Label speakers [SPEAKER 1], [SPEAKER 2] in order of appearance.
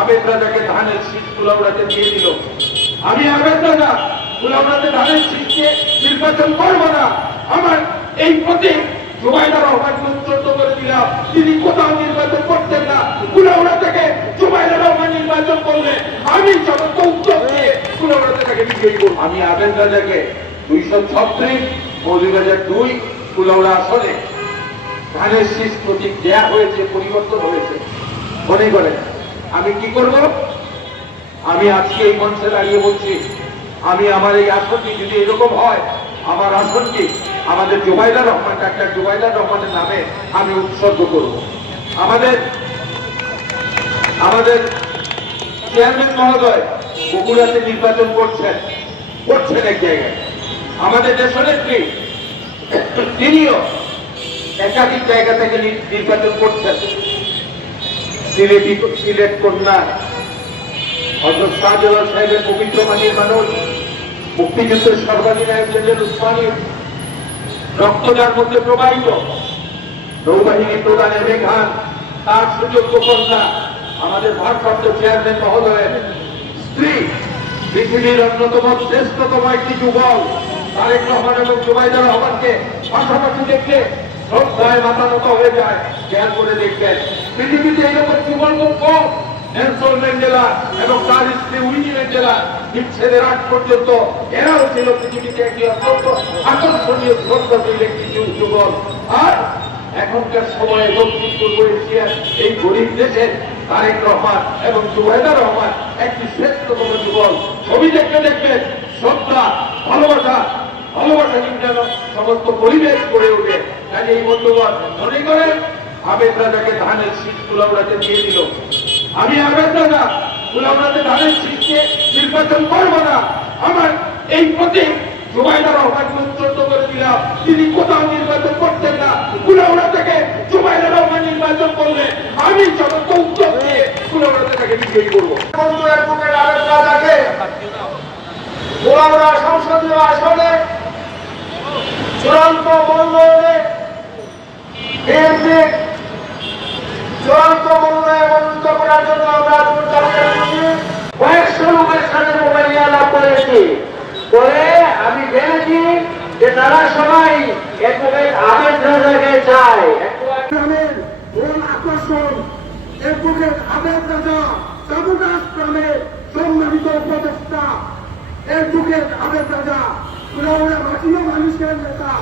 [SPEAKER 1] আবেদ রাজাকে ধানের শীত কুলাউড়াতে দিয়ে দিল। আমি আবেদ রাজা কুলাউড়াতে ধানের শীতকে নির্বাচন করব না। আমার এই প্রতীক জুবাইদা রহমানকে উচ্চত করে দিলাম। তিনি কোথাও নির্বাচন করতেন না। কুলাউড়া থেকে জুবাইদা রহমান নির্বাচন করলে আমি সমস্ত উত্তর দিয়ে কুলাউড়াতে তাকে বিজয়ী করব। আমি আবেদ রাজাকে দুইশো ছত্রিশ মৌলিবাজার দুই কুলাউড়া আসনে ধানের শীষ প্রতীক দেয়া হয়েছে, পরিবর্তন হয়েছে। মনে করেন। কি করব? আমি আজকে এই মঞ্চে দাঁড়িয়ে বলছি, আমি আমার এই আসনটি যদি এরকম হয়, আমার আসনটি আমাদের জুবাইদা রহমান, ডাক্তার জুবাইদা রহমানের নামে আমি উৎসর্গ করব। আমাদের আমাদের চেয়ারম্যান মহোদয় বগুড়াতে নির্বাচন করছেন করছেন এক জায়গায়। আমাদের দেশনেত্রী তিনিও একাধিক জায়গা থেকে নির্বাচন করছেন। সিলেটি সিলেট কন্যা হজরত শাহজালাল সাহেবের পবিত্র মাটির মানুষ, মুক্তিযুদ্ধের সর্বাধিনায়ক জেনারেল উসমানী রক্তদার মধ্যে প্রবাহিত, নৌবাহিনী প্রদানের মেঘান তার সুযোগ্য কন্যা, আমাদের ভারপ্রাপ্ত চেয়ারম্যান মহোদয়ের স্ত্রী, পৃথিবীর অন্যতম শ্রেষ্ঠতম একটি যুগল তারেক রহমান এবং জুবাইদা রহমানকে পাশাপাশি দেখে শ্রদ্ধায় মাতানত হয়ে যায়, খেয়াল করে দেখবেন। পৃথিবীতে এইরকম যুগল কম। নেলসন ম্যান্ডেলা এবং তার স্ত্রী উইনি ম্যান্ডেলা বিচ্ছেদের আগ পর্যন্ত এরাও ছিল পৃথিবীতে একটি অত্যন্ত আকর্ষণীয় শ্রদ্ধাশীল একটি যুগল। আর এখনকার সময়ে দক্ষিণ পূর্ব এশিয়ার এই গরিব দেশের তারেক রহমান এবং জুবাইদা রহমান একটি শ্রেষ্ঠতম যুগল। ছবি দেখতে দেখবেন শ্রদ্ধা, ভালোবাসা ভালোবাসা যেন সমস্ত পরিবেশ গড়ে ওঠে। কাজে এই বন্ধুগণ মনে করেন আবেদ রাজাকে ধানের শীত কুলাউড়াতে দিয়ে দিল। আমি আবেদ রাজা, কুলাউড়াতে ধানের শীতকে নির্বাচন করব না। আমার এই দিলাম। তিনি কোথাও নির্বাচন করতেন না। নির্বাচন করলে আমি তাকে করব।
[SPEAKER 2] চূড়ান্ত চূড়ান্ত মনোনয়ন মনোনীত করার জন্য আমরা কয়েকশো লোকের সাথে নিয়ে আলাপ করেছি। করে আমি জেনেছি যে তারা সবাই অ্যাডভোকেট আবেদ রাজাকে চায়।
[SPEAKER 3] মূল আকর্ষণ এডভোকেট আবেদ রাজা চাবুদাস গ্রামের সম্মানিত উপদেষ্টা। এডভোকেট আবেদ রাজা মানুষের নেতা।